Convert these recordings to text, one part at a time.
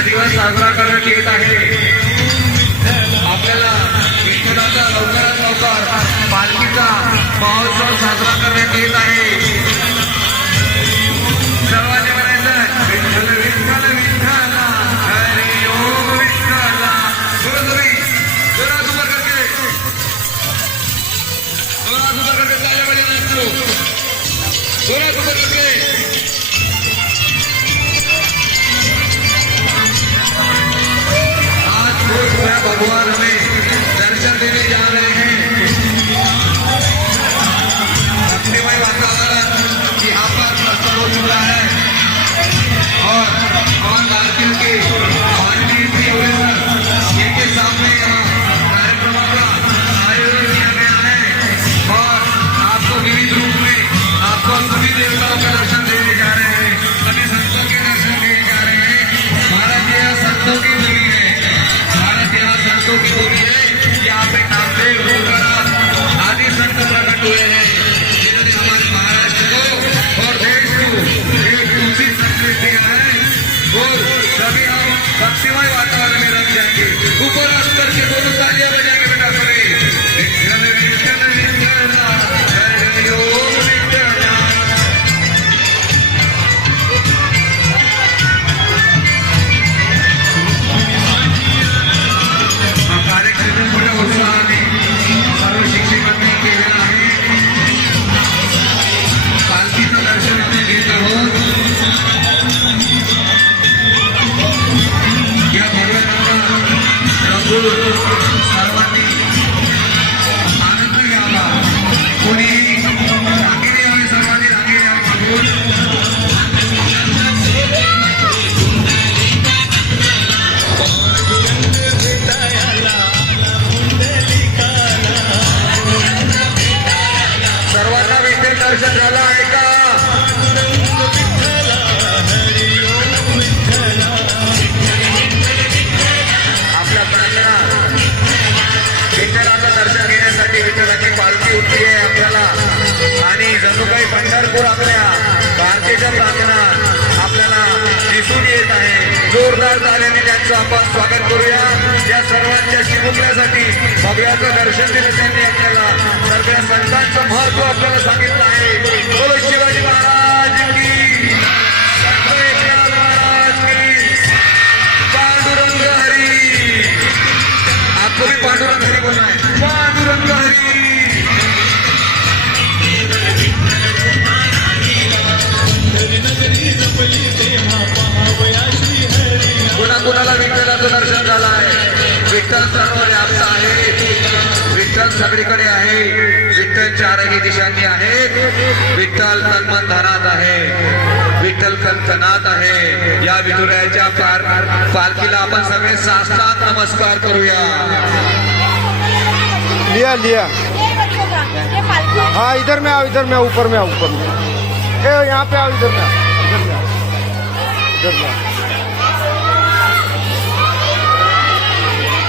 हा दिवस साजरा करण्यात येत आहे. आपल्याला विठ्ठलाचा लवकरात लवकर पालखीचा महोत्सव साजरा करण्यात येत आहे. सर्वांनी म्हणायचं विठ्ठल विठ्ठल ओम जोरात उभं करके जोरात उभं करके ताल्या जोरात उभं करके भगवान हमें que vamos dar Deus. भरपूर आपल्या भारतीच्या प्रार्थना आपल्याला दिसून येत आहे. जोरदार झाल्याने त्यांचं आपण स्वागत करूया. या सर्वांच्या शिमुकण्यासाठी भव्याचं दर्शन दिलं त्यांनी आपल्याला. सगळ्या संतांचं महत्त्व आपल्याला सांगितलं आहे. शिवाजी महाराज की. कुणाला विठ्ठलाचं दर्शन झालं आहे. विठ्ठल सर्व व्याप्त आहे. विठ्ठल सगळीकडे आहे. विठ्ठल चारही दिशांनी आहे. विठ्ठल तन्मन धनात आहे. विठ्ठल कणकणात आहे. या विठुरायाच्या पार पालखीला आपण सगळे साष्टांग नमस्कार करूया. लिया लिया. है। हाँ इधर में आओ, इधर में आओ, ऊपर में आओ, ऊपर में ए, यहाँ पे आओ, इधर में आओ, इधर में आओ, इधर में आओ.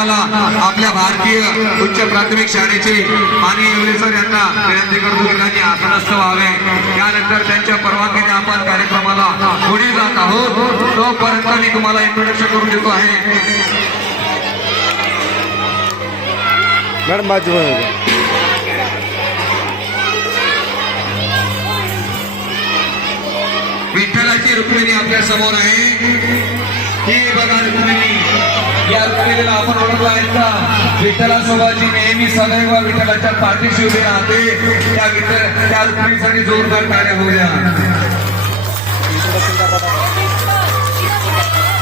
कार्यक्रमाला आपल्या भारतीय उच्च प्राथमिक शाळेचे माननीय येवले सर यांना विनंती करतो की त्यांनी आसनस्थ व्हावे. त्यानंतर त्यांच्या परवानगीने आपण कार्यक्रमाला पुढे जात आहोत. तोपर्यंत मी तुम्हाला इंट्रोडक्शन करून देतो आहे. मैडम बाजू। विठ्ठलाची रुक्मिणी आपल्यासमोर आहे. ही बघा रुक्मिणी या रुक्मिणीला आपण ओळखला आहे का? विठ्ठलासोबतची नेहमी सदैव विठ्ठलाच्या पाठीशी उभी राहते. त्या विठ्ठल त्या रुक्मिणीसाठी जोरदार कार्य होऊया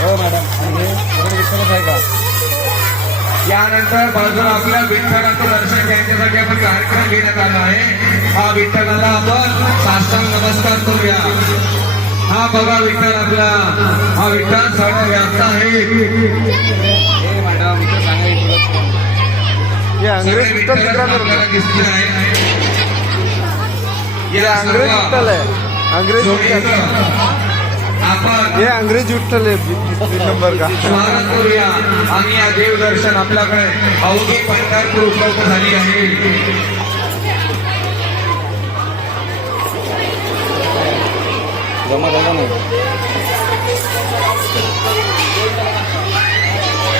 हो मॅडम. यानंतर बाजूला आपल्या विठ्ठलाचं दर्शन घ्यायच्यासाठी आपण कार्यक्रम घेण्यात आला आहे. हा विठ्ठलाला आपण साष्टांग नमस्कार करूया. हा बघा विठ्ठल आपला. हा विठ्ठल सर्व व्याप्त आहे. अंग्रेज विठ्ठल दिसतील आहे. हे या अंग्रेज विठ्ठल आहे. अंग्रेज आपण हे अंग्रेज विठ्ठल आहे. नंबर का? स्वागत करूया. आणि या देवदर्शन आपल्याकडे अवघी पंढरपूर उपलब्ध झाली आहे.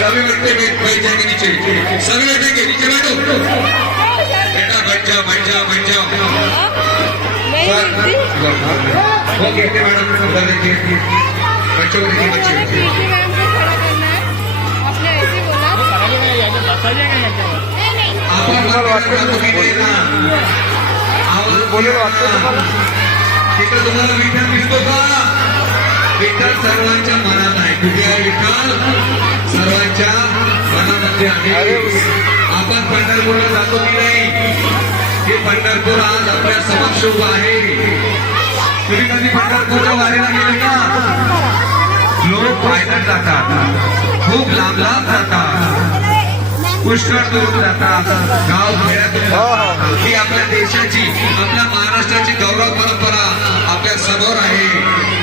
सभी बैठे बैठ बैठ जाएंगे नीचे सभी बैठेंगे नीचे बैठो बेटा बैठ जाओ बैठ जाओ बैठ जाओ नहीं दीदी ओके मैडम उधर देखिए बच्चों को देखिए बच्चे पीटी मैम को खड़ा करना है आपने ऐसे बोला आपण वाटतं वाटतं तुम्हाला विठ्ठल दिसतो का? विठ्ठल सर्वांच्या मनात आहे. कुठे आहे विठ्ठल? सर्वांच्या मनामध्ये आहे. आपण पंढरपूरला जातो की नाही? हे पंढरपूर आज आपल्या समक्ष उभं आहे? तुम्ही कधी पंढरपूरच्या वारीला गेले का? लोक पायदळ जातात. खूप लांब लांब जातात. पुष्कळ दूर जातात गाव हो, हो. ही आपल्या देशाची आपल्या महाराष्ट्राची गौरव परंपरा आपल्यासमोर आहे.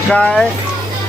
काय?